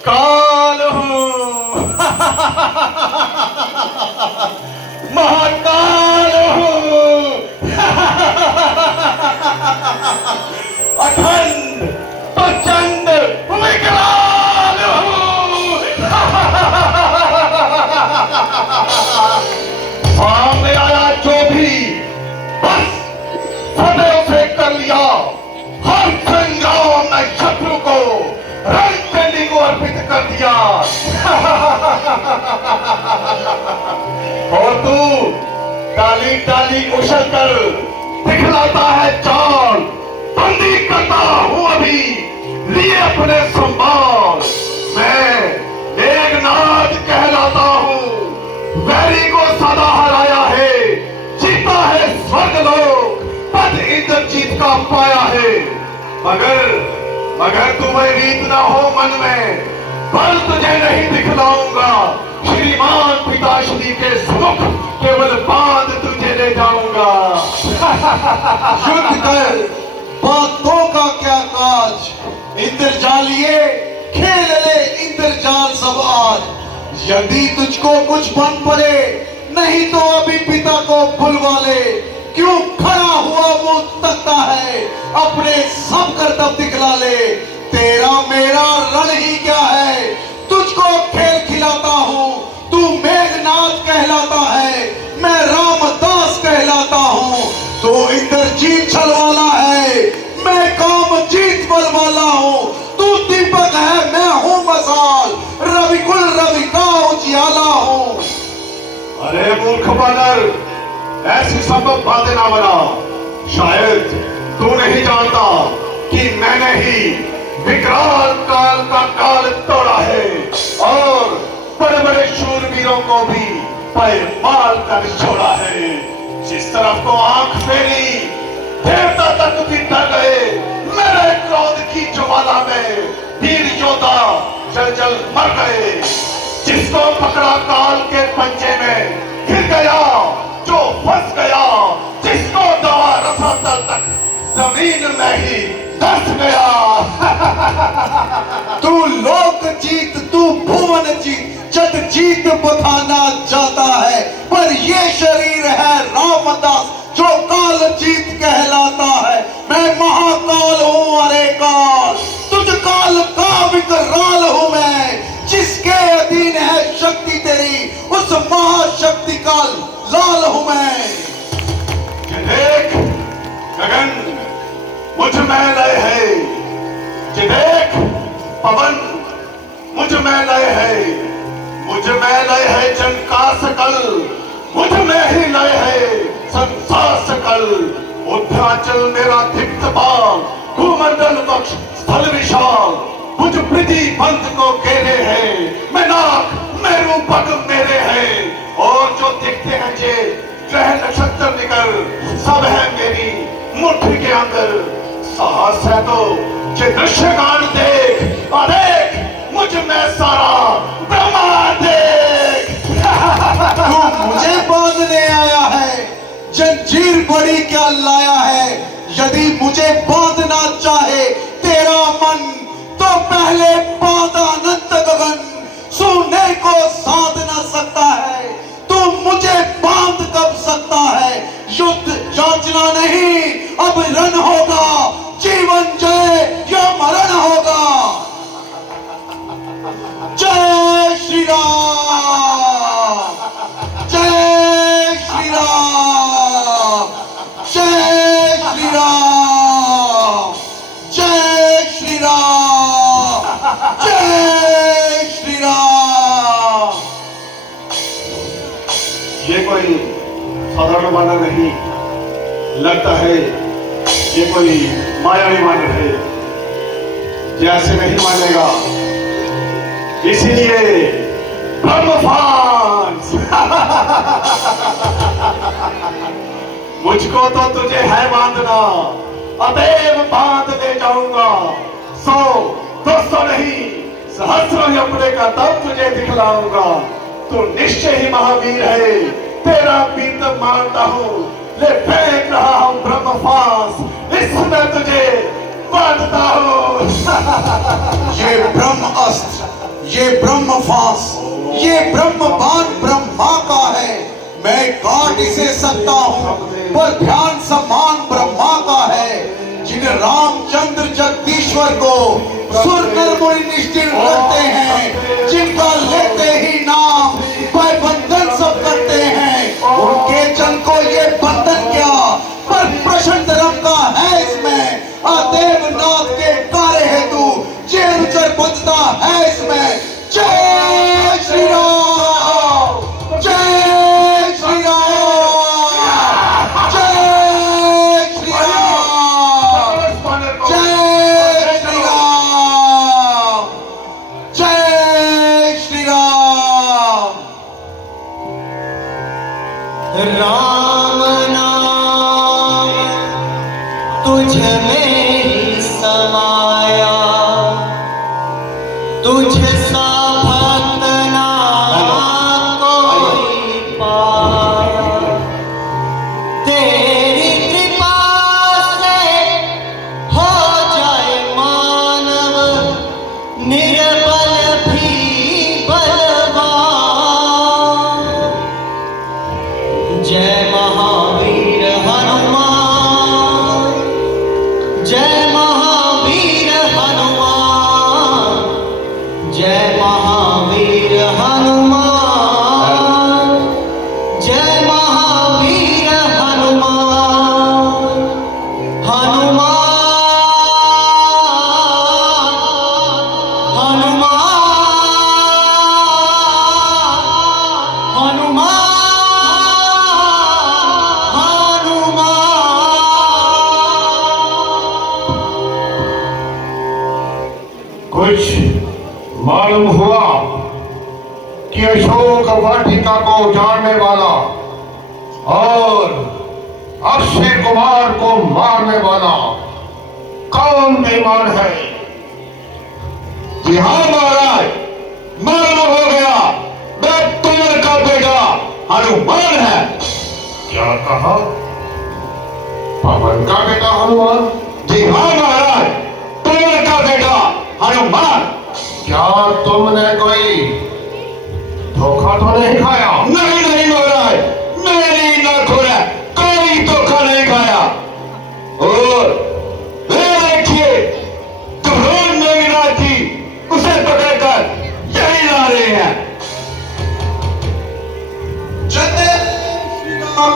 काल हूं महाकाल हूं अखंड प्रचंड विकराल हूं सामने आया जो भी बस सदैव से कर लिया। हर संग्राम में शत्रु को रणचंडी को अर्पित कर दिया। और तू डाली डाली उछल कर दिखलाता है चाल। बंदी करता हूं अभी लिए अपने संभाल। मैं मेघनाद कहलाता हूं। वैरी को सदा हराया है। जीता है स्वर्गलोक पद इंद्रजीत का पाया है। मगर तुम्हें रीत ना हो मन में बल तुझे नहीं दिखलाऊंगा। श्रीमान पिताश्री के सुमुख केवल बांध तुझे ले जाऊंगा। युद्ध कर बातों का क्या काज। इंद्रजालिए खेल ले इंद्रजाल सब आज। यदि तुझको कुछ बन पड़े नहीं तो अभी पिता को बुलवा ले। क्यों खड़ा हुआ मुंह तकता है अपने सब करतब दिखला ले। तेरा मेरा रण ही क्या है तुझको खेल खिलाता हूं। तू मेघनाद कहलाता है मैं रामदास कहलाता हूं। तू इंद्रजीत छल वाला है मैं कामजीत बल वाला हूं। तू दीपक है मैं हूं मसाल रविकुल रवि का उजियाला हूं। अरे मूर्ख बानर ऐसी संभव बातें ना बना। शायद तू नहीं जानता कि मैंने ही विकराल काल का काल तोड़ा है और बड़े बड़े शूरवीरों को भी पैर मार कर छोड़ा है। जिस तरफ को आंख फेरी देवता तक भी डर गए। मेरे क्रोध की ज्वाला में वीर योद्धा जल जल मर गए। जिसको पकड़ा काल के पंजे में गिर गया जो फंस गया। जिसको दवा रसातल तक जमीन में ही धस गया। तू लोक जीत तू भुवन जीत जग जीत बखाना जाता है। पर ये शरीर है रामदास जो काल जीत कहलाता है। मैं महाकाल हूं अरे काल तुझ काल का विकराल हूं मैं। जिसके अधीन है शक्ति तेरी उस महाशक्ति का लाल हूं मैं। देख गगन मुझ में लय है। देख पवन मुझ में लय है। मुझ में लय है जन का सकल। मुझ में ही लय है संसार सकल। उत्तराचल मेरा धिक्त बाल भूमंडल वक्ष स्थल विशाल। मुझ पृथ्वी पंथ को घेरे है। मैं नाक मेरू पग मेरे है। और जो दिखते हैं जे ग्रह नक्षत्र निकल सब है मेरी मुट्ठी के अंदर। साहस है तो जे दृश्य गान देख और देख मुझ में सारा ब्रह्मांड देख। तू मुझे बांधने आया है जंजीर बड़ी क्या लाया है। यदि मुझे बांधना चाहे तेरा मन तो पहले बांध अनंत गगन। सोने को साध न सकता है तू मुझे बांध कब सकता है। युद्ध याचना नहीं अब रण होगा। जीवन जय या मरण होगा। जय श्री राम जय श्री राम जय श्री राम जय श्री राम जय श्री राम। ये कोई साधारण वानर नहीं लगता है। ये कोई मायावी वानर है। जैसे नहीं मानेगा इसीलिए ब्रह्मफांस। मुझको तो तुझे है बांधना अतएव बांध ले जाऊंगा। 100 200 नहीं सहस्रों यमने का तब तुझे दिखलाऊंगा। तू निश्चय ही महावीर है। तेरा बीत मानता हूं ले फेंक रहा हूं ब्रह्मफांस। इसमें तुझे बांधता हूं। ये ब्रह्म अस्त्र ये ब्रह्म फांस, ये ब्रह्म बाण ब्रह्मा का है। मैं काट इसे सकता हूँ पर ध्यान सम्मान ब्रह्मा का है। जिन रामचंद्र जगदीश्वर को सुर कर मुनि निष्ठिर रखते हैं, जिनका लेते ही नाम पर बंधन सब करते हैं, उनके जन को ये बंधन क्या पर प्रश्न धर्म का है इसमें। देवनाथ के कार्य हेतु जेल कर बंधता है इसमें। जय श्री राम, जय श्री राम, जय श्री राम, जय श्री राम, जय श्री राम। राम नाम तुझ में ही समाया, तुझ सा भक्त ना कोई पाया। तेरी कृपा से हो जाए मानव निर्बल भी बलवान। जय महावीर हनुमान, जय महावीर हनुमान, जय महावीर हनुमान, जय महावीर हनुमान। हनुमान, हनुमान, हनुमान, कुछ मालूम हुआ कि अशोक वाटिका को उजाड़ने वाला और अक्षय कुमार को मारने वाला कौन बेईमान है? जी हाँ महाराज, मालूम हो गया। मैं तुमर का बेटा हनुमान है। क्या कहा? पवन का बेटा हनुमान? जी हाँ महाराज, तुमर का बेटा हनुमान। क्या तुमने कोई धोखा तो नहीं खाया? नहीं नहीं महाराज, मेरी नाखुन है, कोई धोखा नहीं खाया। और देखिए, तुम मेघनाथ जी उसे पकड़कर यही ला रहे हैं। जय श्री राम,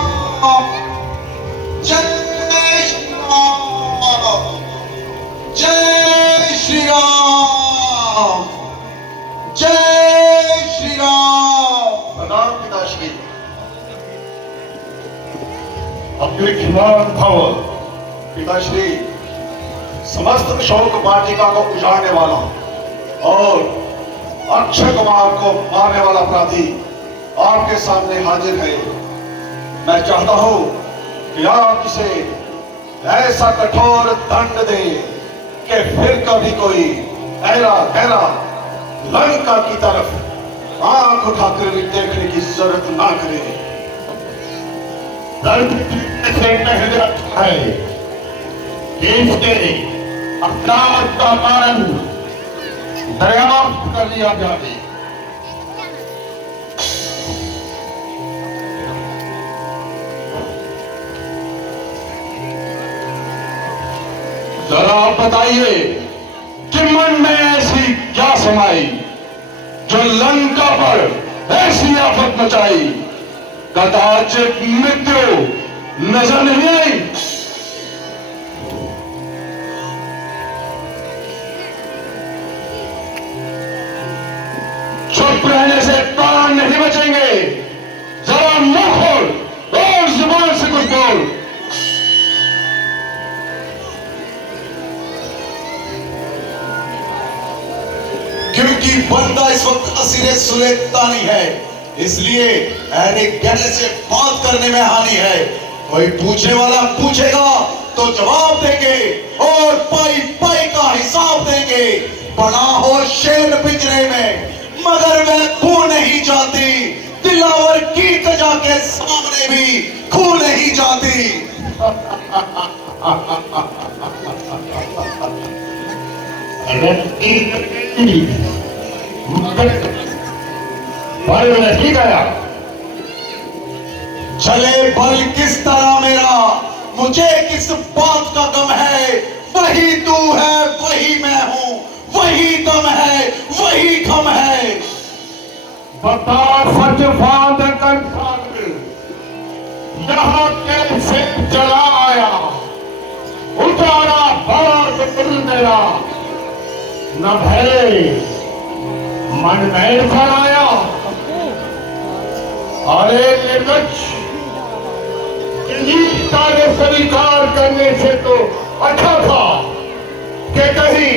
जय श्री राम, जय श्री राम, जय श्री राम। प्रणाम पिताश्री। अग्निमान भव। पिताश्री, समस्त अशोक वाटिका को उजाड़ने वाला और अक्षय कुमार को मारने वाला अपराधी आपके सामने हाजिर है। मैं चाहता हूं कि आप इसे ऐसा कठोर दंड दें कि फिर कभी कोई ऐरा गहरा लंका की तरफ आंख उठाकर भी देखने की जरूरत ना करे। दंड से पहले है कि इसके अपराध का कारण दरियाफ्त कर लिया जाए। जरा आप बताइए कि मन में ऐसी क्या समाई जो लंका पर ऐसी आफत मचाई? कदाचित मृत्यु नजर नहीं आई? चुप रहने से प्राण नहीं बचेंगे। जरा मुंह खोल और जुबान से कुछ बोल। क्योंकि बंदा इस वक्त असीरे सुलेतानी है, इसलिए ऐरे गहरे से बात करने में हानि है। कोई पूछने वाला पूछेगा तो जवाब देंगे और पाई पाई का हिसाब देंगे। बना हो शेर पिंजरे में मगर वह खू नहीं जाती, दिलावर की कजा के सामने भी खू नहीं जाती। बल नहीं गया। चले बल किस तरह मेरा, मुझे किस बात का गम है। वही तू है वही मैं हूं, वही दम है वही खम है। बता सच फांद कर यहाँ कैसे चला आया, उतारा बात दिल मेरा, न भय मन में फराया। अरे निर्लज, इन्हीं कार्य स्वीकार करने से तो अच्छा था कि कहीं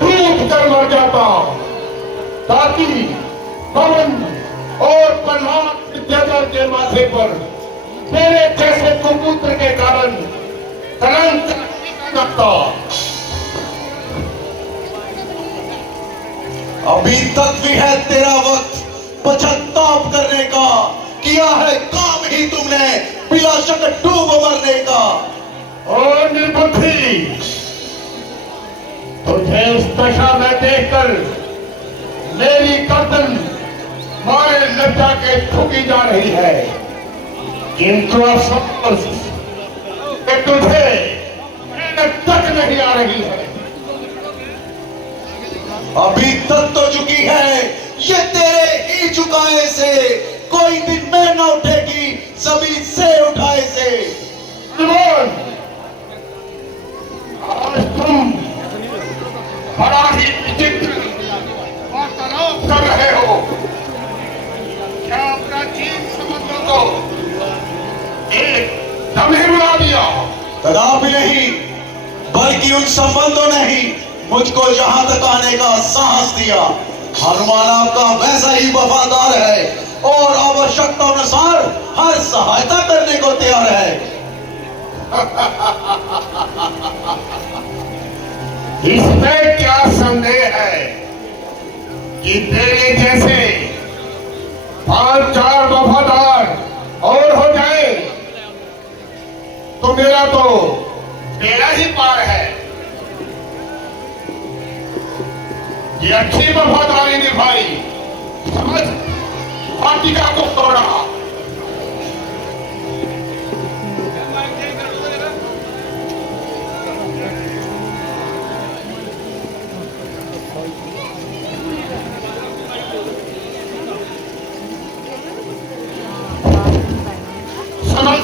डूब कर मर जाता, ताकि पवन और प्रहलाद विद्याधर के माथे पर मेरे जैसे कुपुत्र के कारण कलंक नहीं लगता। अभी तक भी है तेरा वक्त पश्चाताप करने का, किया है काम ही तुमने बिला शक डूब मरने का। और निर्बुद्धि, तुझे इस दशा में देखकर मेरी गर्दन मारे लज्जा के झुकी जा रही है, किंतु अफसोस कि तुझे मेहनत तक नहीं आ रही है। अभी तक तो झुकी है ये तेरे ही झुकाए से, कोई दिन में न उठेगी जमीन से उठाए से। बोल, आज तुम बड़ा ही विचित्र वार्तालाप कर रहे हो। क्या प्राचीन संबंधों को एक दम ही बुला दिया? कदापि नहीं, बल्कि उन संबंधों ने ही मुझको यहाँ तक आने का साहस दिया। हनुमान आपका वैसा ही वफादार है और आवश्यकता अनुसार हर सहायता करने को तैयार है। इसमें क्या संदेह है कि तेरे जैसे 5-4 वफादार और हो जाए तो मेरा तो तेरा ही पार है। ये अच्छी वफादारी निभाई, समझ, वाटिका को तोड़ा। समझ,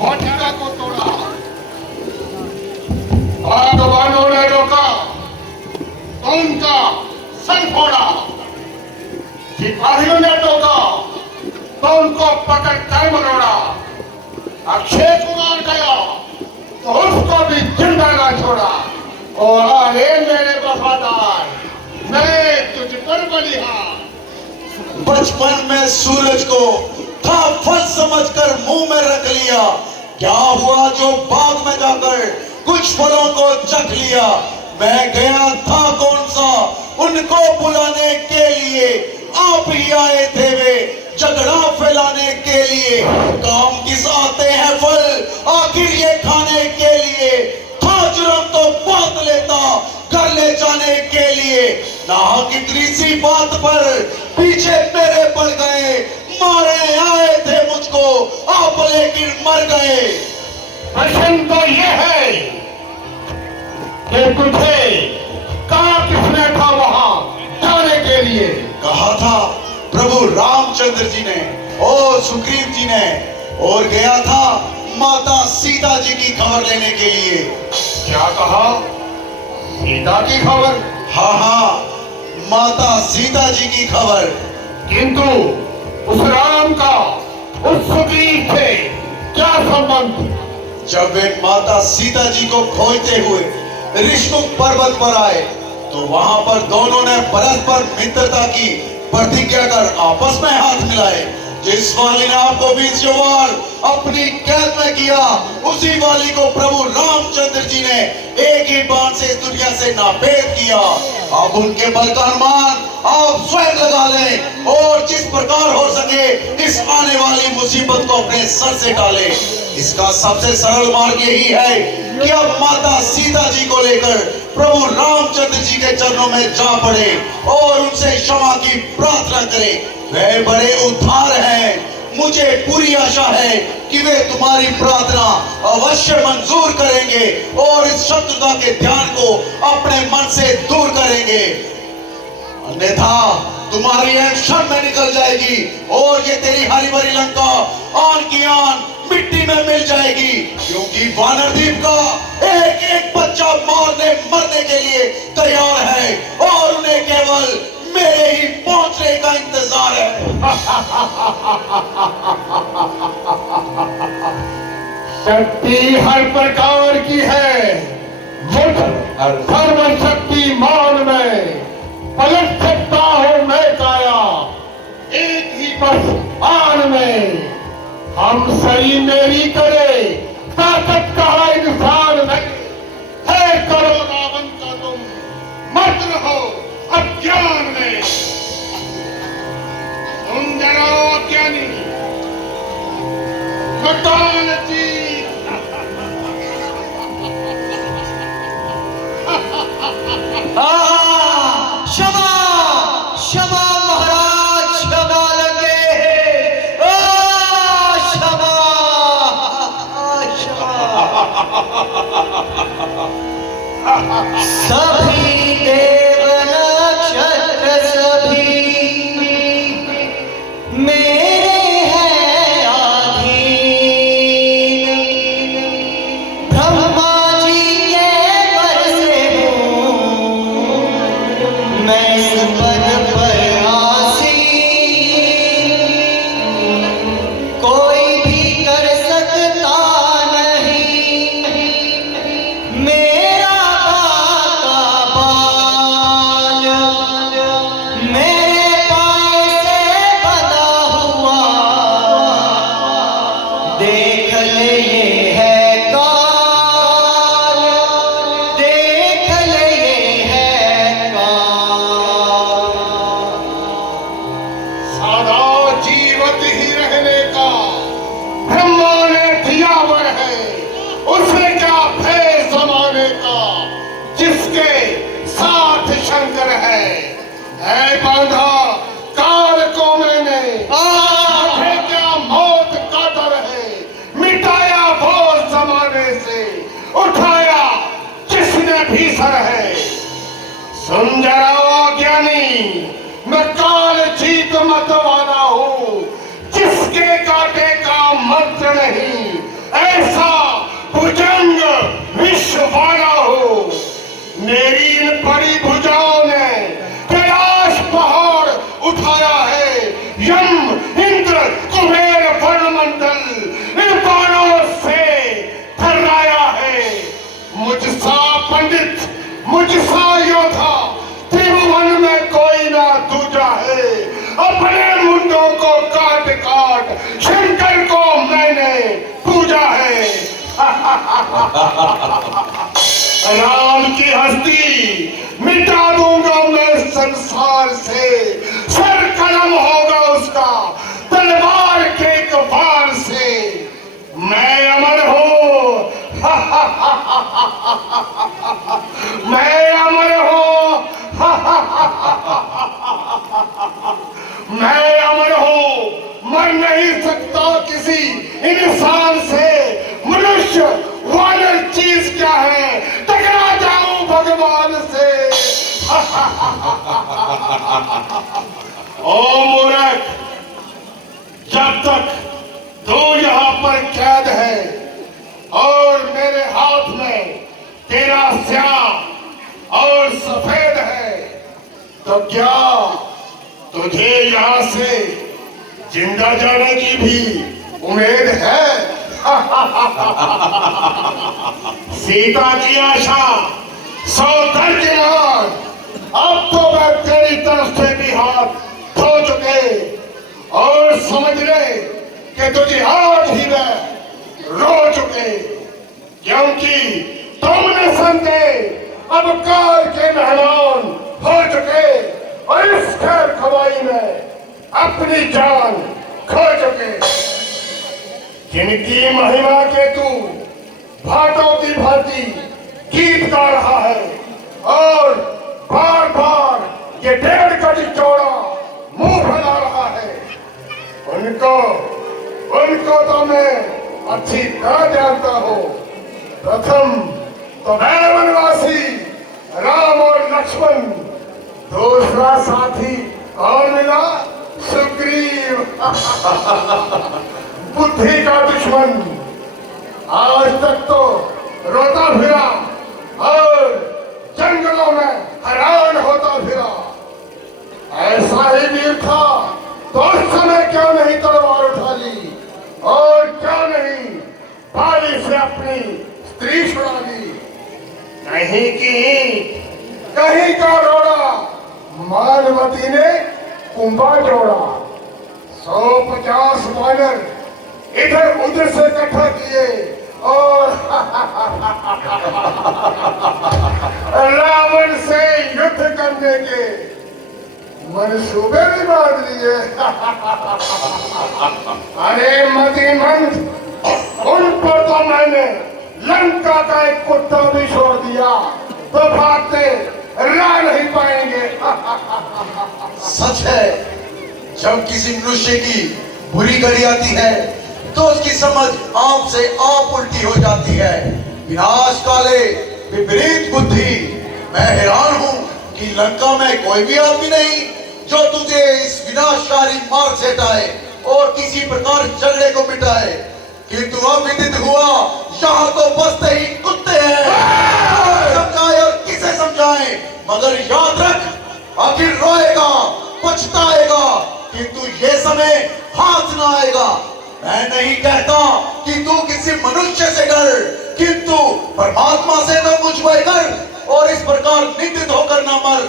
वाटिका को तोड़ा। बागवानों ने रोका तो उनका सर फोड़ा, सिपाहियों ने टोका तो उनको पकड़ कर मरोड़ा। अक्षय कुमार गया तो उसको भी जिंदा ना छोड़ा। और अरे मेरे वफादार, मैं तुझ पर बलिहार। बचपन में सूरज को था फल समझकर मुंह में रख लिया, क्या हुआ जो बाग में जाकर कुछ फलों को चख लिया। मैं गया था कौन सा उनको बुलाने के लिए, आप ही आए थे वे झगड़ा फैलाने के लिए। काम किस आते हैं फल आखिर ये खाने के लिए, था जुर्म तो बात लेता कर ले जाने के लिए। ना कितनी सी बात पर पीछे मेरे पड़ गए, मारे आए थे मुझको आप लेकिन मर गए। प्रश्न तो ये है कि तुझे कहा किसने था वहां जाने के लिए? कहा था प्रभु रामचंद्र जी ने और सुग्रीव जी ने, और गया था माता सीता जी की खबर लेने के लिए। क्या कहा? सीता की खबर? हाँ हाँ, माता सीता जी की खबर। किंतु उस राम का उस सुग्रीव से क्या संबंध? जब वे माता सीता जी को खोजते हुए ऋषिमुख पर्वत पर आए तो वहां पर दोनों ने परस्पर मित्रता की प्रतिज्ञा कर आपस में हाथ मिलाए। जिस वाली ने आपको 20 वार अपनी कैद में किया, उसी वाली को प्रभु रामचंद्र जी ने एक ही बाण से इस दुनिया से नापेद किया। अब उनके बल का अनुमान आप स्वयं लगा लें और जिस प्रकार हो सके इस आने वाली मुसीबत को अपने सर से डालें। इसका सबसे सरल मार्ग यही है कि अब माता सीता जी को लेकर प्रभु रामचंद्र जी के चरणों में जा पड़े और उनसे क्षमा की प्रार्थना करें। वे बड़े उद्धार हैं। मुझे पूरी आशा है कि वे तुम्हारी प्रार्थना अवश्य मंजूर करेंगे और इस शत्रुता के ध्यान को अपने मन से दूर करेंगे, अन्यथा तुम्हारी एक्शन में निकल जाएगी और ये तेरी हरी भरी लंका आन की आन मिट्टी में मिल जाएगी, क्योंकि वानरद्वीप का एक एक बच्चा मारने मरने के लिए तैयार है और उन्हें केवल मेरे ही पहुंचने का इंतजार है। शक्ति हर प्रकार की है, मुझ सर्वशक्तिमान में पलट सकता हूं मैं काया, एक ही बस आन में हम सही मेरी करे, ताकत कहा इंसान नहीं है, करो रावण का तुम मत रहो अज्ञान में। तुम डरो अज्ञानी कटान चीज क्षमा क्षमा महाराज, क्षमा लगे, क्षमा क्षमा। सभी देव नक्षत्र सभी मेरे हैं आधीन, ब्रह्मा जी के पर से हूँ मैं इस पद पर आसीन, कोई भी कर सकता नहीं मेरा बाका बाल, मेरे पाए से बंधा हुआ देख ले ये है काल, देख ले ये है काल। सदा जीवित ही रहने का ब्रह्मा ने दिया वर है, उसे क्या भय जमाने का जिसके साथ शंकर है बांधा काल को मैंने, मुझे क्या मौत का डर है, मिटाया वो जमाने से, उठाया जिसने भीतर है। सुन जरा ज्ञानी, मैं काल जीत मत वाला हूँ, जिसके काटे का मंत्र नहीं, ऐसा भुजंग विश्व वाला हूँ। मेरी इन बड़ी भुजाओं ने कैलाश पहाड़ उठाया है, यम इंद्र कुबेर वर्णमंडल इन बाणों से थर्राया है। मुझसा पंडित, मुझसा योद्धा त्रिभुवन में कोई ना दूजा है, अपने मुंडों को काट काट शंकर को मैंने पूजा है। राम की हस्ती मिटा दूंगा मैं संसार से, सर कलम होगा उसका तलवार के कपार से। मैं अमर हूँ, मैं अमर हूँ, मैं अमर हूँ, मर नहीं सकता किसी इंसान से। मनुष्य वानर चीज क्या है, टकरा जाऊं भगवान से। ओ मूर्ख, जब तक तू यहाँ पर कैद है और मेरे हाथ में तेरा श्याम और सफेद है, तो क्या तुझे यहाँ से जिंदा जाने की भी उम्मीद है? सीता की आशा सौ दर्जन, अब तो मैं तेरी तरफ से भी हाथ धो चुके, और समझ ले कि तुझे आज ही मैं रो चुके, क्योंकि तुमने संते अब काल के मेहमान हो चुके और इस खैर खवाई में अपनी जान खो चुके। जिनकी महिमा के तू भाटों की भांति गीत गा रहा है, और बार बार ये 1.5 गज चौड़ा मुंह बना रहा है। उनको तो मैं अच्छी तरह जानता हूँ। प्रथम तो मैं वनवासी राम और लक्ष्मण, दूसरा साथी कौन मिला? सुग्रीव। बुद्धि का दुश्मन, आज तक तो रोता फिरा और जंगलों में हैरान होता फिरा। ऐसा ही वीर था तो उस समय क्यों नहीं तलवार उठा ली और क्यों नहीं बाली से अपनी स्त्री छुड़ा ली? नहीं की कहीं का रोड़ा मानवती ने कुंभा जोड़ा। 150 वानर इधर उधर से इकट्ठा किए और रावण से युद्ध करने के मनसूबे भी बांध लिए। अरे मतिमंद, उन पर तो मैंने लंका का एक कुत्ता भी छोड़ दिया तो भागते रह नहीं पाएंगे। सच है, जब किसी मनुष्य की बुरी घड़ी आती है तो उसकी समझ आप से आप उल्टी हो जाती है। विनाश काले विपरीत बुद्धि। मैं हैरान हूं कि लंका में कोई भी आदमी नहीं जो तुझे इस विनाशकारी मार्ग से हटाए और किसी प्रकार झगड़े को मिटाए, किंतु अब विदित हुआ यहाँ तो बसते ही कुत्ते हैं। समझाए और किसे समझाएं, मगर याद रख, आखिर रोएगा पछताएगा, किंतु ये समय हाथ ना आएगा। मैं नहीं कहता कि तू किसी मनुष्य से डर, किंतु परमात्मा से तो कुछ भय कर और इस प्रकार निंदित होकर ना मर।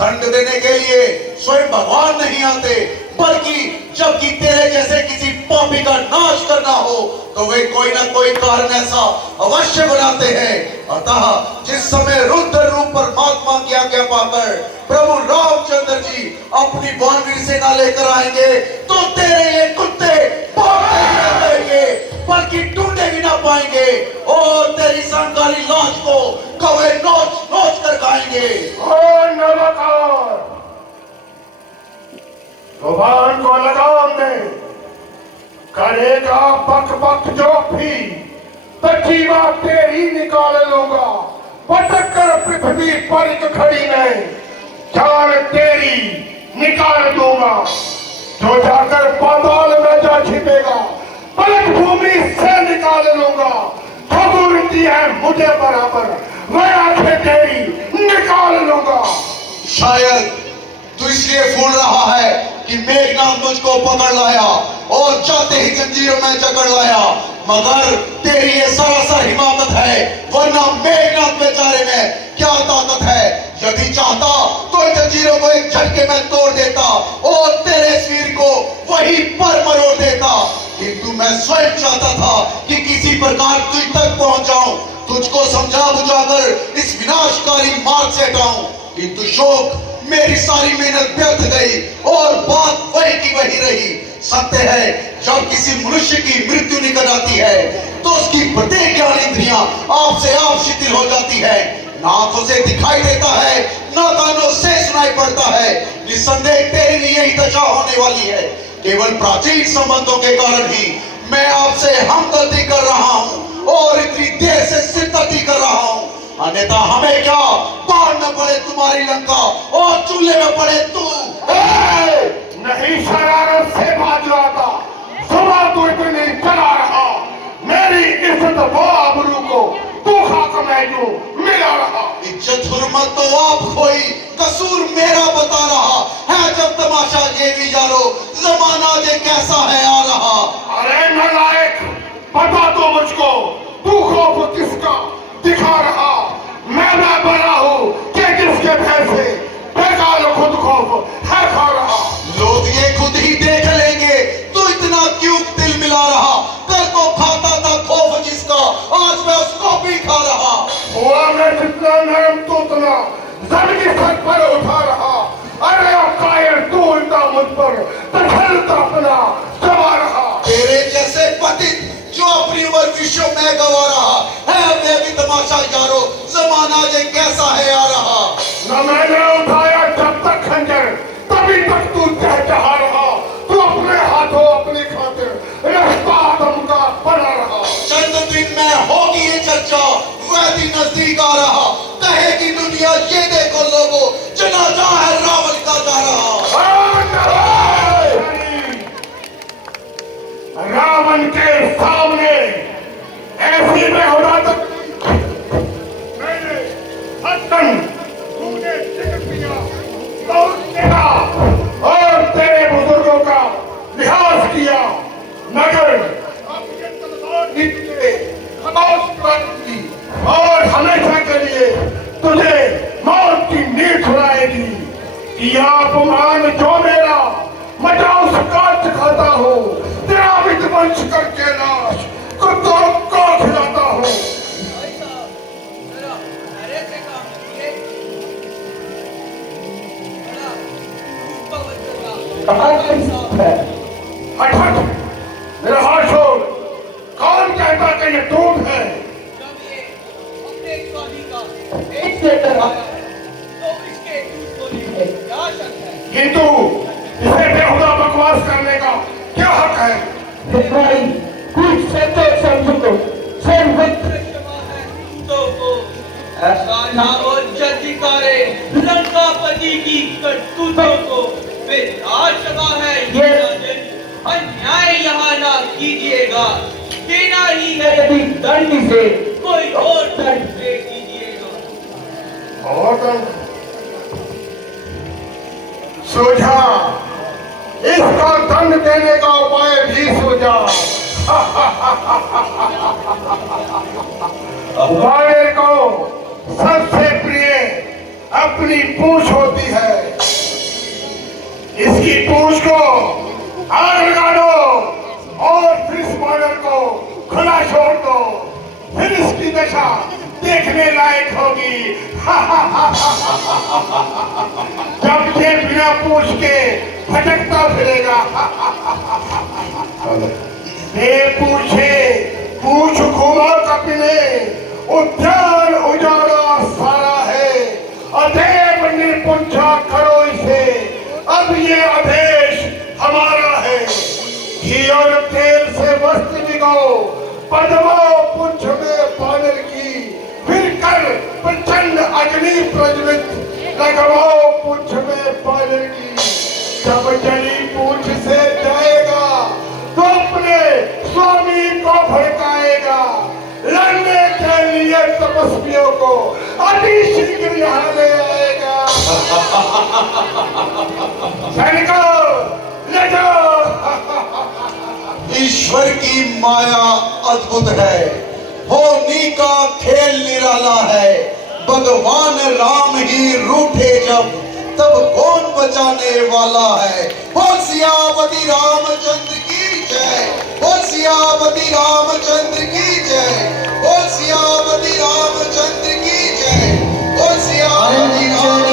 दंड देने के लिए स्वयं भगवान नहीं आते, बल्कि जबकि तेरे जैसे किसी पापी का नाश करना हो तो वे कोई ना कोई कारण ऐसा अवश्य बनाते हैं। अतः जिस समय रुद्र रूप परमात्मा की आज्ञा पाकर प्रभु रामचंद्र जी अपनी वानर सेना लेकर आएंगे तो तेरे ये कुत्ते भौंकते ही रह जाएंगे, बल्कि ढूंढे भी ना पाएंगे और तेरी संकारी लाश को कौवे नोच नोच कर खाएंगे। ओ नमकार, भगवान को लगाम दे, करेगा बक बक जो भी तो जीवा तेरी निकाल लूंगा। पटक कर पृथ्वी पर एक खड़ी में जान तेरी निकाल दूंगा। जो जाकर पाताल में जा छिपेगा पलट भूमि से निकाल लूंगा। जो रीति है मुझे बराबर, मैं आंखें तेरी निकाल लूंगा। शायद तू इसलिए फूल रहा है कि मेघनाथ मुझको पकड़ लाया और जाते ही जंजीरों में जकड़ लाया, मगर तेरी ये सरासर हिमाकत है, वरना मेघनाथ बेचारे में क्या ताकत है। यदि चाहता तो इन जंजीरों को एक झटके में तोड़ देता और तेरे सिर को वहीं पर मरोड़ देता, किंतु मैं स्वयं चाहता था कि किसी प्रकार तुझ तक पहुंच जाऊं, तुझको समझा बुझाकर इस विनाशकारी मार्ग से हटाऊं, किंतु शोक मेरी सारी मेहनत व्यर्थ गई और बात वही की वही रही। सत्य है, जब किसी मनुष्य की मृत्यु निकट आती है तो उसकी प्रत्येक ज्ञान इंद्रियां आपसे आप शिथिल हो जाती है। ना आंखों से दिखाई देता है, ना कानों से सुनाई पड़ता है। निस्संदेह तेरी भी यही दशा होने वाली है। केवल प्राचीन संबंधों के कारण ही मैं आपसे हमदर्दी कर रहा हूँ और इतनी देर से सिरदर्दी कर रहा हूँ, अन्यथा हमें क्या बाढ़ में पड़े तुम्हारी लंका और चूल्हे में पड़े तू। नहीं शरारत से बाज रहा था, सुबह तू इतनी चला रहा, मेरी इज्जत वो आबरू को तू खाक में यूं मिला रहा। इज्जत हुर्मत तो आप खोई, कसूर मेरा बता रहा है। जब तमाशा ये भी जानो जमाना जे कैसा है आ रहा। अरे नालायक, बता तो मुझको, तू खौफ किसका दिखा रहा? मैं बड़ा हूँ कि किसके भय से बेकार खुद खौफ है खा रहा। लोग ये खुद ही देख लेंगे, तू इतना क्यों दिल मिला रहा? कल को खाता था खौफ जिसका, आज मैं उसको भी खा रहा। हुआ मैं जितना नरम तो उतना जमीन सर पर उठा रहा। अरे कायर तू उल्टा मुझ पर तखलता अपना सवा रहा। तेरे जैसे पतित जो अपनी उम्र विश्व में गवा रहा है, मैं भी तमाशा यारो जमा जवान आज कैसा है आ रहा। न मैंने उठाया जब तक खंजर, तभी तक तू चहचहा रहा। तू अपने हाथों अपनी खातिर रास्ता आदम का बना रहा। चंद दिन में होगी ये चर्चा, वैदी नजदीक आ रहा। कहेगी दुनिया ये देखो लोगों, जनाजा है रावण का जा रहा। रावण के सामने ऐसी बेहुदा तक मैंने हसन तूने जिक्र किया तो तेरा और तेरे बुजुर्गों का लिहाज किया, मगर अब ये तलवार निकले खामोश कर दी और हमेशा के लिए तुझे मौत की नींद छुड़ाएगी। यह अपमान जो मेरा मजा उसका चखाता हो, तेरा विध्वंस करके लाश कुत्तों को खिलाता हो। हट हट, मेरा हाथ छोड़। कौन कहता कि ये दूध है? किंतु इसे बेहुदा बकवास करने का क्या हक है? कुछ सत्य समझो तो लंकापति की करतूतों को बेताशबा है ये राजन। अन्याय यहाँ ना कीजिएगा, देना ही है यदि दंड से कोई और दंड दे दीजिएगा। और सोचा इसका दंड देने का उपाय भी सोचा। वानर को सबसे प्रिय अपनी पूंछ होती है। इसकी पूंछ को आग लगा दो और फिर इस वानर को खुला छोड़ दो, फिर इसकी दशा देखने लायक होगी। जब ये बिना पूछ के भटकता फिरेगा। पूछे पूछ घूमा कपिले, उद्यान उजाड़ा सारा है। अदेव निपुंछा करो इसे, अब ये आदेश हमारा है। घी और तेल से वस्त्र भिगो, पदमाओ पुंछ में बानर की, फिर कर प्रचंड अग्नि प्रज्वलित, लगवाओ पुंछ में बानर की। जब जली पूंछ से जाएगा तो अपने स्वामी को भड़काएगा। लड़ने के लिए तपस्वियों को अति शीघ्र यहाँ ले आएगा। सैनिकों, ले जाओ। ईश्वर की माया अद्भुत है, होनी का खेल निराला है। भगवान राम ही रूठे जब, तब कौन बचाने वाला है। हो सियापति रामचंद्र की जय, हो सियापति रामचंद्र की जय, हो सियापति रामचंद्र की जय, हो सियापति राम